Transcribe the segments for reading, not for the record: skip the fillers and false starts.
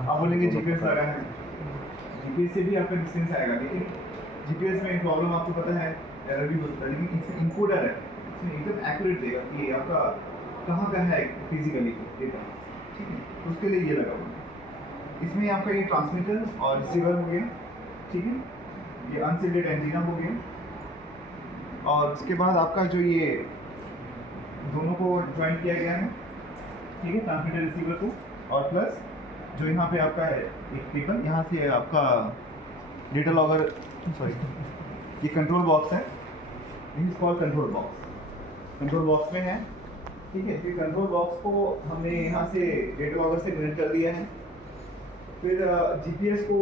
आप बोलेंगे जीपीएस लगा है, जीपीएस से भी आपका डिस्टेंस आएगा, लेकिन जीपीएस में प्रॉब्लम आपको पता है, एरर भी होता है, लेकिन इसमें इनकोडर है, इसमें एकदम एक्यूरेट देगा कि आपका कहाँ का है फिजिकली डेटा, ठीक है, तो उसके लिए ये लगा हुआ है। इसमें आपका ये ट्रांसमीटर और रिसीवर हो गया, ठीक है, ये अनसिल्डेड एंटीना हो गया, और उसके बाद आपका जो ये दोनों को ज्वाइन किया गया है, ठीक है, ट्रांसमीटर रिसीवर को, और प्लस जो यहाँ पे आपका है एक केबल, यहाँ से आपका डेटा लॉगर, सॉरी ये कंट्रोल बॉक्स है, this is called control box, control box में है, ठीक है। फिर कंट्रोल बॉक्स को हमने यहाँ से डेटा लॉगर से कनेक्ट कर दिया है, फिर जीपीएस को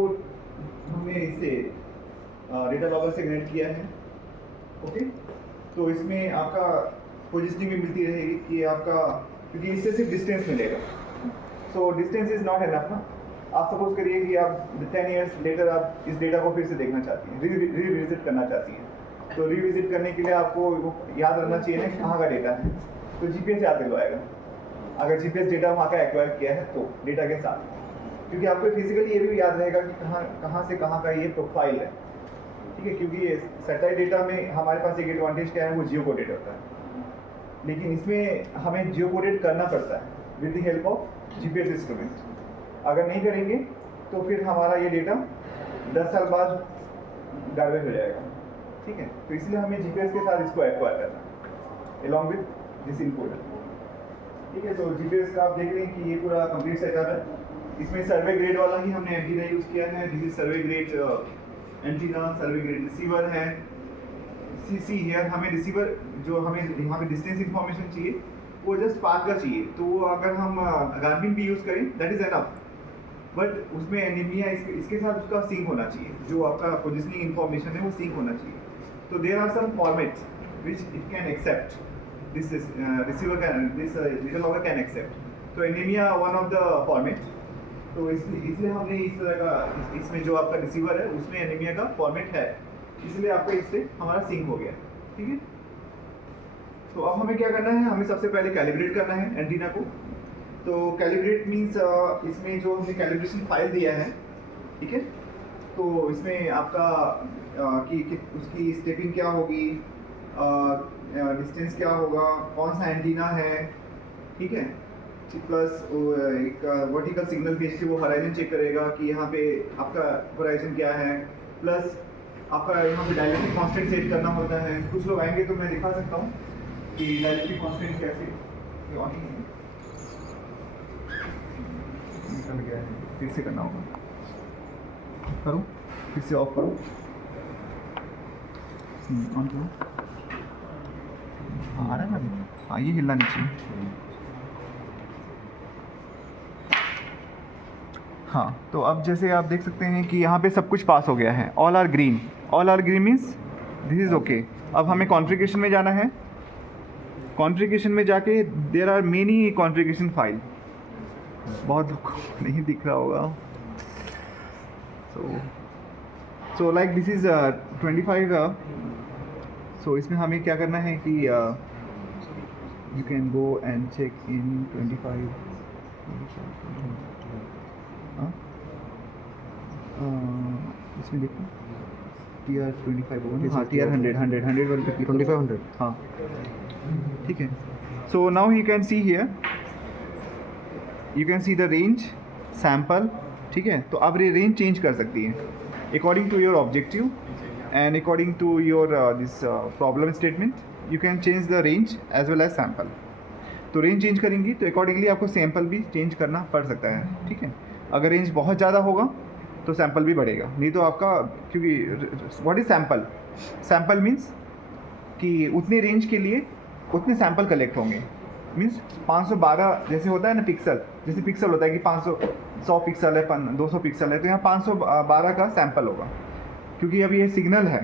हमने इससे डेटा लॉगर से कनेक्ट किया है, ओके। तो इसमें आपका पोजिशनिंग भी मिलती रहेगी कि आपका, क्योंकि इससे सिर्फ डिस्टेंस मिलेगा, so distance is not enough ना। आप सपोज करिए कि आप 10 ईयर्स लेटर आप इस डेटा को फिर से देखना चाहती हैं, रिविजिट करना चाहती हैं, तो रिविजिट करने के लिए आपको याद रखना चाहिए ना कि कहाँ का डेटा है, तो जीपीएस याद दिलवाएगा, अगर जीपीएस डेटा वहाँ का एक्वायर किया है तो डेटा के साथ, क्योंकि आपको फिजिकली ये भी याद रहेगा कि कहाँ से कहाँ का ये प्रोफाइल है, ठीक है, क्योंकि ये सैटेलाइट डेटा में हमारे पास एक एडवांटेज क्या है, वो जियो कोडेड होता है, लेकिन इसमें हमें जियो कोडेड करना पड़ता है with the help of GPS instrument. अगर नहीं करेंगे तो फिर हमारा ये डेटा 10 साल बाद गार्बेज हो जाएगा, ठीक है, तो इसलिए हमें जीपीएस के साथ इसको एक्वायर करना है अलॉन्ग विद दिस इनकोडर, ठीक है। तो जीपीएस का आप देख रहे हैं कि ये पूरा कंप्लीट सेटअप है, इसमें सर्वे ग्रेड वाला ही हमने एंटीना यूज़ किया है, this is survey grade antenna, survey grade receiver है, सी हियर हमें रिसीवर जो हमें यहाँ पे डिस्टेंस इंफॉर्मेशन चाहिए वो जस्ट पाथ का चाहिए, तो वो अगर हम गार्बिन भी यूज़ करें दैट इज़ एनफ, बट उसमें एनीमिया इसके साथ उसका सिंक होना चाहिए, जो आपका पोजिशनिंग इंफॉर्मेशन है वो सिंक होना चाहिए, तो there are some formats which it can accept, this receiver can, this data logger can accept, तो anaemia one of the format, तो इसलिए हमने इस तरह का इसमें जो आपका रिसीवर है उसमें एनीमिया का फॉर्मेट है, इसलिए आपको इससे हमारा सिंक हो गया, ठीक है। तो अब हमें क्या करना है, हमें सबसे पहले कैलिब्रेट करना है एंटीना को, तो कैलिब्रेट मीन्स इसमें जो हमने कैलिब्रेशन फाइल दिया है, ठीक है, तो इसमें आपका कि उसकी स्टेपिंग क्या होगी, डिस्टेंस क्या होगा, कौन सा एंटीना है, ठीक है, प्लस एक वर्टिकल सिग्नल भेज के वो होराइजन चेक करेगा कि यहाँ पे आपका होराइजन क्या है, प्लस आपका यहाँ पे डायलेक्ट्रिक कांस्टेंट सेट करना होता है, कुछ लोग आएंगे तो मैं दिखा सकता हूँ कि डायलेक्ट्रिक कांस्टेंट कैसे निकल गया है, फिर से करना होगा, करो फिर से ऑफ करो, ऑन करो, हाँ आ रहा है ना, हाँ ये हिलना नहीं चाहिए, हाँ। तो अब जैसे आप देख सकते हैं कि यहाँ पे सब कुछ पास हो गया है, all are green, all are green means this is okay. अब हमें कॉन्फ़िगरेशन में जाना है, कॉन्फ़िगरेशन में जाके there are many configuration file, बहुत नहीं दिख रहा होगा, so like this is 25, so इसमें हमें क्या करना है कि you can go and check in 25, इसमें देखो TR 25 हाँ TR 100 वाले 2500 हाँ, ठीक है। So now you can see here, you can see the range sample, ठीक है। तो अब ये रेंज चेंज कर सकती है according to your objective and according to your this problem statement, you can change the range as well as sample. तो range change करेंगी तो अकॉर्डिंगली आपको सैम्पल भी चेंज करना पड़ सकता है, ठीक है। अगर रेंज बहुत ज़्यादा होगा तो सैम्पल भी बढ़ेगा, नहीं तो आपका, क्योंकि what is sample, sample means कि उतने रेंज के लिए उतने सैम्पल कलेक्ट होंगे, मीन्स 512 जैसे होता है ना पिक्सल, जैसे पिक्सल होता है कि 100 पिक्सल है, 200 पिक्सल है, तो यहाँ 512 का सैम्पल होगा, क्योंकि अब ये सिग्नल है,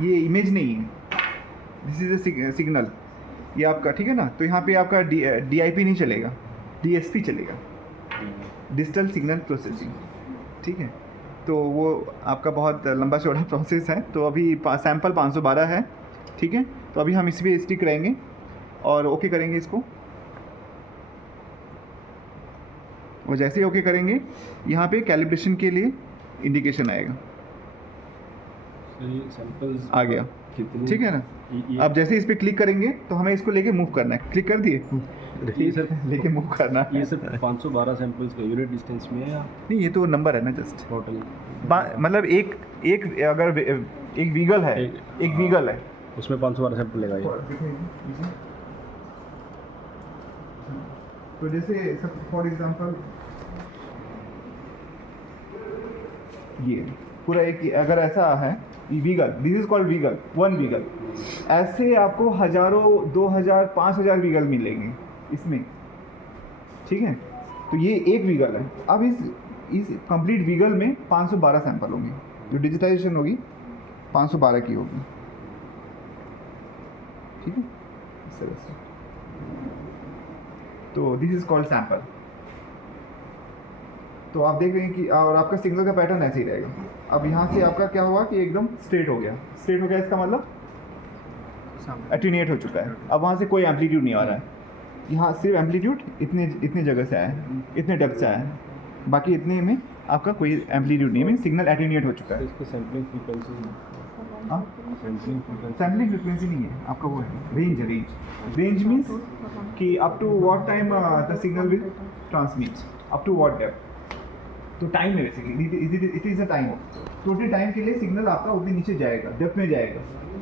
ये इमेज नहीं है, दिस इज़ ए सिग्नल, ये आपका, ठीक है ना। तो यहाँ पे आपका DIP नहीं चलेगा, DSP चलेगा, डिजिटल सिग्नल प्रोसेसिंग, ठीक है। तो वो आपका बहुत लंबा चौड़ा प्रोसेस है, तो अभी सैम्पल 512 है, ठीक है। तो अभी हम इस पर स्टिक रहेंगे और ओके करेंगे इसको। और जैसे ही ओके करेंगे यहाँ पे कैलिब्रेशन के लिए इंडिकेशन आएगा, सैंपल्स आ गया, कितनी ठीक है ना। ये अब जैसे इस पे क्लिक करेंगे तो हमें इसको लेके मूव करना है, क्लिक कर दिए, ये सर लेके मूव करना है। ये सर 512 सैंपल्स का यूनिट डिस्टेंस में है या नहीं, ये तो नंबर है ना जस्ट, टोटल? मतलब एक अगर एक वीगल है, एक वीगल है, उसमें 512 सैंपल लेगा ये। तो जैसे फॉर एग्जांपल ये पूरा एक, अगर ऐसा है wiggle, this is called wiggle, one wiggle, ऐसे आपको हजारों 2000 5000 वीगल मिलेंगे इसमें, ठीक है। तो ये एक वीगल है। अब इस कंप्लीट वीगल में 512 सैंपल होंगे, जो डिजिटाइजेशन होगी 512 की होगी, ठीक है, इस तरह से। तो दिस इज कॉल्ड सैंपल। तो आप देख रहे हैं कि और आपका सिग्नल का पैटर्न ऐसे ही रहेगा। अब यहाँ से आपका क्या हुआ कि एकदम स्ट्रेट हो गया, स्ट्रेट हो गया, इसका मतलब एटीन्यूएट हो चुका है। अब वहाँ से कोई एम्पलीट्यूड नहीं आ रहा है, यहाँ सिर्फ एम्पलीट्यूड इतने जगह से आया है, इतने डेप्थ से आया है, बाकी इतने में आपका कोई एम्पलीट्यूड नहीं है, सिग्नल एटीन्यूएट हो चुका है। इसको सैंपलिंग फ्रीक्वेंसी, हाँ, सैंपलिंग फ्रीक्वेंसी सैम्पलिंग फ्रिक्वेंसी नहीं है आपका, वो है रेंज है। रेंज मीन्स कि up to what time the signal will transmit, up to what depth. तो टाइम है basically, it is a time, total time के लिए सिग्नल आपका उतने नीचे जाएगा, डेप्थ में जाएगा।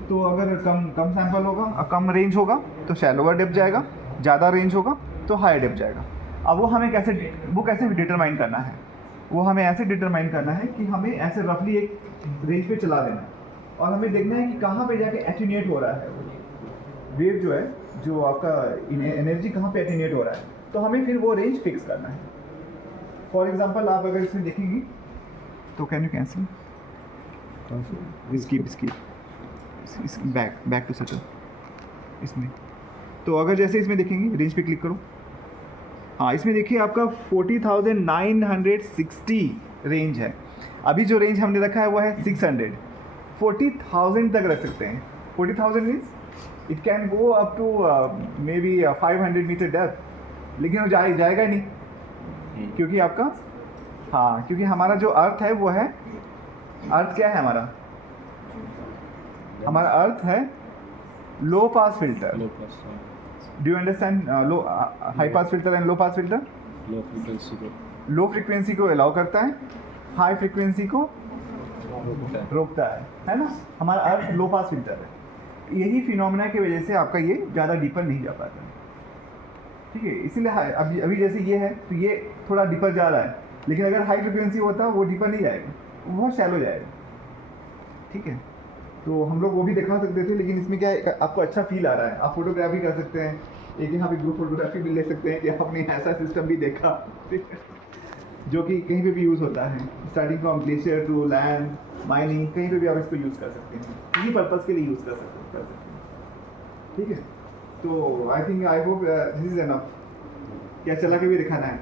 तो अगर कम सैंपल होगा, कम रेंज होगा तो शैलोअर डेप्थ जाएगा, ज़्यादा रेंज होगा तो हायर डेप्थ जाएगा। अब वो कैसे डिटरमाइन करना है, वो हमें ऐसे डिटरमाइन करना है कि हमें ऐसे रफली एक रेंज पे चला देना है और हमें देखना है कि कहाँ पे जाके एटीन्यूएट हो रहा है वेव, जो है, जो आपका एनर्जी कहाँ पे एटीन्यूएट हो रहा है, तो हमें फिर वो रेंज फिक्स करना है। फॉर एग्जांपल आप अगर इसमें देखेंगे तो can you cancel back to settle इसमें। तो अगर जैसे इसमें देखेंगे, रेंज पे क्लिक करो, हाँ, इसमें देखिए आपका 40,960 रेंज है। अभी जो रेंज हमने रखा है वो है 600, 40,000 तक रख सकते हैं। 40,000 means it can go up to maybe 500 metre depth, लेकिन वो जाएगा नहीं, क्योंकि आपका, हाँ, क्योंकि हमारा जो अर्थ है वो है, अर्थ क्या है हमारा अर्थ है low pass filter. Do you understand low high pass filter and low pass filter? Low frequency को अलाउ करता है, हाई फ्रीक्वेंसी को रोकता है ना। हमारा अर्थ लो पास फिल्टर है। यही फिनोमेना की वजह से आपका ये ज़्यादा डीपर नहीं जा पाता है, ठीक है। इसीलिए अभी जैसे ये है तो ये थोड़ा डीपर जा रहा है, लेकिन अगर हाई फ्रिक्वेंसी होता वो डीपर नहीं जाएगा, वो बहुत शैलो जाएगा, ठीक है। तो हम लोग वो भी दिखा सकते थे, लेकिन इसमें क्या है, आपको अच्छा फील आ रहा है, आप फोटोग्राफी कर सकते हैं, एक यहाँ पे ग्रुप फोटोग्राफी भी ले सकते हैं कि आपने ऐसा सिस्टम भी देखा जो कि कहीं पे भी यूज़ होता है, starting from glacier to land mining, कहीं पे भी आप इसको यूज़ कर सकते हैं, किसी पर्पज़ के लिए यूज़ कर सकते हैं, ठीक है। तो I think, I hope this is enough. क्या चला के भी दिखाना है?